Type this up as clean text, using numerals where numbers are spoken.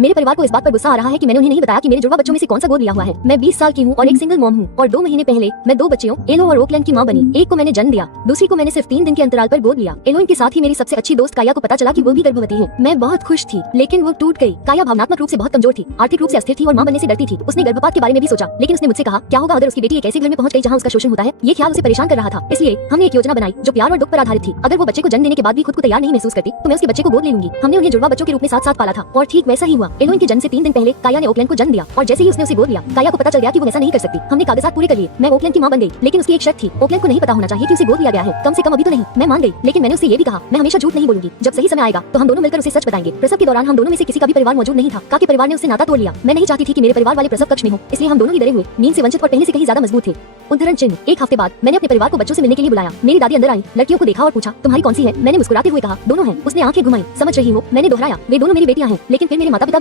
मेरे परिवार को इस बात पर गुस्सा आ रहा है कि मैंने उन्हें नहीं बताया कि मेरे जुड़वा बच्चों में से कौन सा गोद लिया हुआ है। मैं 20 साल की हूँ और एक सिंगल मॉम हूँ और 2 महीने पहले मैं 2 बच्चियों एलो और ओकलैंड की माँ बनी। एक को मैंने जन्म दिया, दूसरी को मैंने सिर्फ 3 दिन के अंतराल पर गोद लिया। एलोइन के साथ ही मेरी सबसे अच्छी दोस्त काया को पता चला कि वो भी गर्भवती है। मैं बहुत खुश थी, लेकिन वो टूट गई। काया भावनात्मक रूप से बहुत कमजोर थी, आर्थिक रूप से अस्थिर थी और माँ बनने से डरती थी। उसने गर्भपात के बारे में भी सोचा, लेकिन उसने मुझसे कहा क्या होगा अगर उसकी बेटी एक ऐसे घर में पहुंच गई जहाँ उसका शोषण होता है। ये ख्याल उसे परेशान कर रहा था। इसलिए हमने एक योजना बनाई जो प्यार और दुख पर आधारित थी। अगर वो बच्चे को जन्म देने के बाद भी खुद को तैयार नहीं महसूस करती तो मैं उसके बच्चे को गोद ले लूंगी। हमने उन्हें जुड़वा बच्चों के रूप में साथ साथ पाला था और ठीक वैसा ही हुआ। एलोइन के जन्म से 3 दिन पहले काया ने ओकलैंड को जन्म दिया और जैसे ही उसने उसे गोद लिया, काया को पता चल गया कि वो वैसा नहीं कर सकती। हमने कागजात पूरे कर लिए, मैं ओकलैंड की मां बन गई, लेकिन उसकी एक शर्त थी, ओकलैंड को नहीं पता होना चाहिए कि उसे गोद लिया गया है, कम से कम अभी तो नहीं। मैं मान गई, लेकिन मैंने उससे ये भी कहा मैं हमेशा झूठ नहीं बोलूंगी। जब सही समय आएगा तो हम दोनों मिलकर उसे सच बताएंगे। प्रसव के दौरान हम दोनों में से किसी का भी परिवार मौजूद नहीं था। का के परिवार ने उससे नाता तोड़ लिया। मैं नहीं चाहती थी कि मेरे परिवार वाले प्रसव कक्ष में हो, इसलिए हम दोनों ही डरे हुए, नींद से वंचित और पहले से कहीं ज्यादा मजबूत थे। उद्धरण चिन्ह। एक हफ्ते बाद मैंने अपने परिवार को बच्चों से मिलने के लिए बुलाया। मेरी दादी अंदर आई, लड़कियों को देखा और पूछा तुम्हारी कौन सी है। मैंने मुस्कुराते हुए कहा दोनों हैं। उसने आंखें घुमाई। समझ रही हो? मैंने दोहराया वे दोनों मेरी बेटियां हैं। लेकिन फिर मेरे माता